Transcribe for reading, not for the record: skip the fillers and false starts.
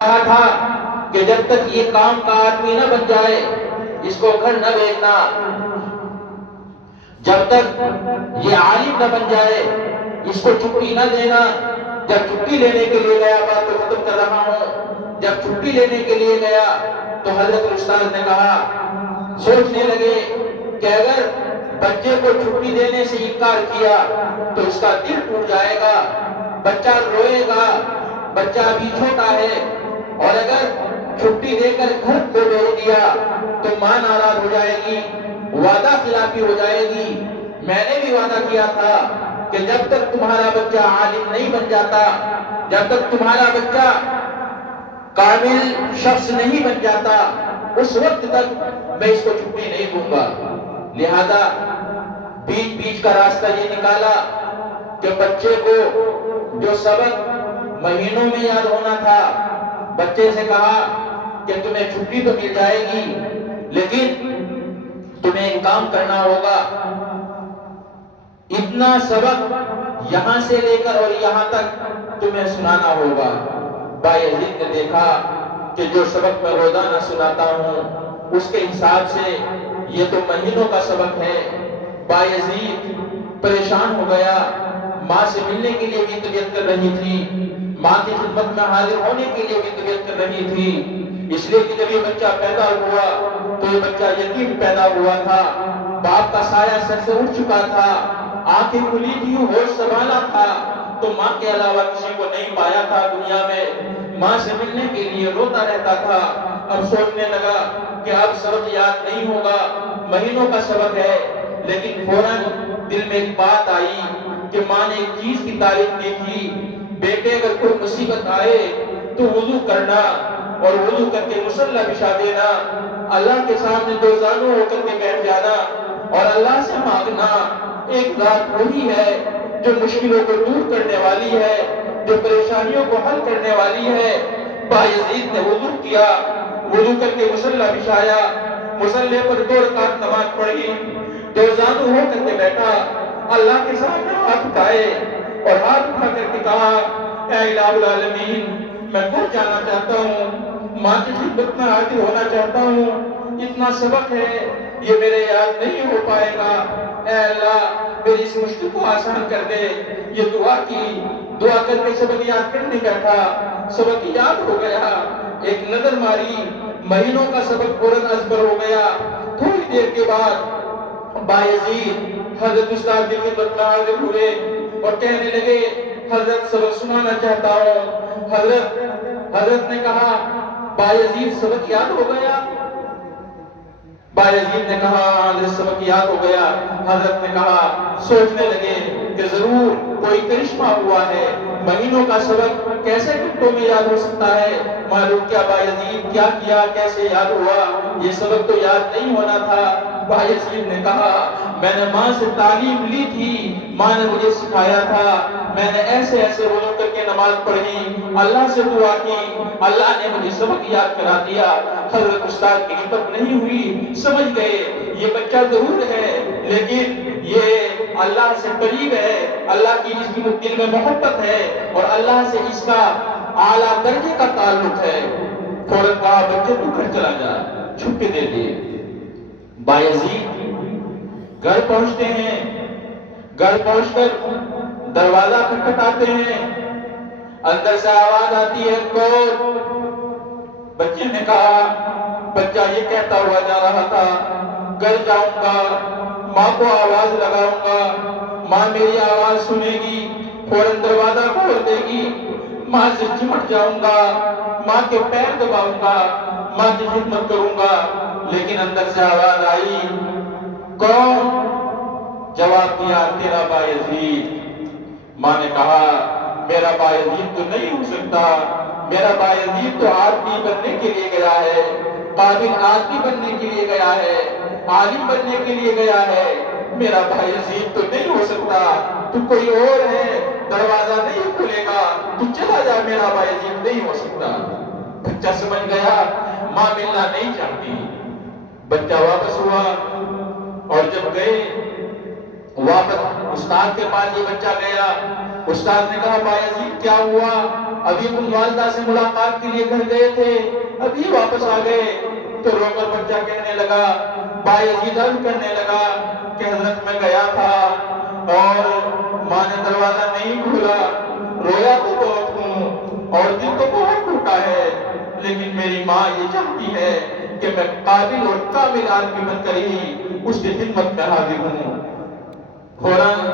کہا تھا کہ جب تک یہ کام کا آدمی نہ بن جائے اس کو گھر نہ بھیجنا، جب تک یہ عالم نہ بن جائے اس کو چھٹی نہ دینا۔ جب چھٹی لینے کے لیے گیا، بات کو ختم کر رہا ہوں، جب چھٹی لینے کے لیے گیا تو حضرت استاد نے کہا، سوچنے لگے کہ اگر بچے کو چھٹی دینے سے انکار کیا تو اس کا دل ٹوٹ جائے گا، بچہ روئے گا، بچہ ابھی چھوٹا ہے، اور اگر چھٹی دے کر گھر کو بھیج دیا تو ماں ناراض ہو جائے گی، وعدہ خلافی ہو جائے گی۔ میں نے بھی وعدہ کیا تھا کہ جب تک تمہارا بچہ عالم نہیں بن جاتا، جب تک تمہارا بچہ کامل شخص نہیں بن جاتا، اس وقت تک میں اس کو چھٹی نہیں دوں گا۔ لہذا بیچ بیچ کا راستہ یہ نکالا کہ بچے کو جو سبق مہینوں میں یاد ہونا تھا، بچے سے کہا کہ تمہیں چھٹی تو مل جائے گی لیکن تمہیں ایک کام کرنا ہوگا، اتنا سبق یہاں سے لے کر اور یہاں تک تمہیں سنانا ہوگا۔ بایزید نے دیکھا کہ جو سبق میں روزانہ سناتا ہوں اس کے حساب سے یہ تو مہینوں کا سبق ہے۔ بایزید پریشان ہو گیا، ماں سے ملنے کے لیے بھی طبیعت کر رہی تھی، ماں کی خدمت میں حاضر ہونے کے لیے بھی طبیعت کر رہی تھی، اس لیے کہ جب یہ بچہ پیدا ہوا تو یہ بچہ یتیم پیدا ہوا تھا، باپ کا سایہ سر سے اٹھ چکا تھا، آنکھیں کھلی تھی، ہوش سنبھالا تھا، تو ماں کے علاوہ کسی کو نہیں پایا تھا دنیا میں، ماں سے ملنے کے لیے روتا رہتا تھا۔ اب سوچنے لگا کہ اب سبق یاد نہیں ہوگا، مہینوں کا سبق ہے، لیکن فوراً دل میں ایک بات آئی کہ ماں نے ایک چیز کی تعریف کی تھی، بیٹے اگر کوئی مصیبت آئے تو وضو کرنا اور وضو کر کے مصلی بچھا دینا، اللہ کے سامنے دو زانو ہو کر کے بیٹھ جانا اور اللہ سے مانگنا۔ ایک ذات وہی ہے جو مشکلوں کو دور کرنے والی ہے، جو پریشانیوں کو حل کرنے والی ہے۔ بایزید نے وضو کیا، وضو کر کے مصلی بچھایا، مصلی پر 2 رکعت نماز پڑھی، دو زانو ہو کر کے بیٹھا، اللہ کے سامنے ہاتھ اٹھائے اور ہاتھ اٹھا کر کے کہا، اے الہ العالمین، میں گھر جانا چاہتا ہوں، ماں کی خدمت میں حاضر ہونا چاہتا ہوں، اتنا سبق ہے یہ میرے یاد نہیں ہو پائے گا، اے اللہ میری اس مشکل کو آسان کر دے۔ یہ دعا کی، دعا کر کے سبق یاد کرنے بیٹھا، سبق یاد ہو گیا، ایک نظر ماری، مہینوں کا سبق فوراً ازبر ہو گیا۔ تھوڑی دیر کے بعد بایزید حضرت استاد کی خدمت میں حاضر ہوئے اور کہنے لگے، حضرت سبق سنانا چاہتا ہوں۔ حضرت نے کہا، بایزید سبق یاد ہو گیا؟ بایزید نے کہا، حضرت سبق یاد ہو گیا۔ حضرت نے کہا، سوچنے لگے کہ ضرور کوئی کرشمہ ہوا ہے، مہینوں کا سبق کیسے گھنٹوں میں یاد ہو سکتا ہے؟ معلوم کیا بایزید کیا کیا، کیسے یاد ہوا؟ یہ سبق تو یاد نہیں ہونا تھا۔ بایزید نے کہا، میں نے ماں سے تعلیم لی تھی، ماں نے مجھے سکھایا تھا، میں نے ایسے ایسے وضو کر کے نماز پڑھی، اللہ سے دعا کی، اللہ نے مجھے سبق یاد کرا دیا۔ حضرت استاد کی ہمت نہیں ہوئی، سمجھ گئے یہ بچہ ضرور ہے لیکن یہ اللہ سے قریب ہے، اللہ کی اس کی دل میں محبت ہے اور اللہ سے اس کا اعلیٰ درجے کا تعلق ہے۔ فوراً کہا، بچے تو گھر چلا جا، چھٹی دے دی۔ بایزید گھر پہنچتے ہیں، گھر پہنچ کر دروازہ کھٹکھٹاتے ہیں، اندر سے آواز آتی ہے، کون؟ بچے نے کہا، بچہ یہ کہتا ہوا جا رہا تھا، گھر جاؤں گا، ماں کو آواز لگاؤں گا، ماں میری آواز سنے گی، فوراً دروازہ کھول دے گی، ماں سے چمٹ جاؤں گا، ماں کے پیر دباؤں گا، ماں کی خدمت کروں گا۔ لیکن اندر سے آواز آئی، کون؟ جواب دیا، تیرا بایزید۔ ماں نے کہا، میرا بایزید تو نہیں ہو سکتا، میرا بایزید تو آدمی بننے کے لیے گیا ہے، قابل آدمی بننے کے لیے گیا ہے، عالم بننے کے لیے گیا ہے، میرا بایزید تو نہیں ہو سکتا، تو کوئی اور ہے، دروازہ نہیں کھلے گا، تو چلا جا، میرا بایزید نہیں ہو سکتا۔ بچہ سمجھ گیا ماں ملنا نہیں چاہتی۔ بچہ واپس ہوا اور جب گئے واپس استاد کے پاس یہ بچہ گیا، استاد نے کہا، بایزید کیا ہوا؟ ابھی تم والدہ سے ملاقات کے لیے گھر گئے تھے، ابھی واپس آ گئے۔ تو رو کر بچہ کہنے لگا، بایزید عرض کرنے لگا کہ حضرت میں گیا تھا اور ماں نے دروازہ نہیں کھولا، رویا تو بہت ہوں اور دل تو بہت ٹوٹا ہے، لیکن میری ماں یہ چاہتی ہے کہ میں قابل اور کامل آدمی بن کر ہی اس کی خدمت میں حاضر ہوں۔ فوراً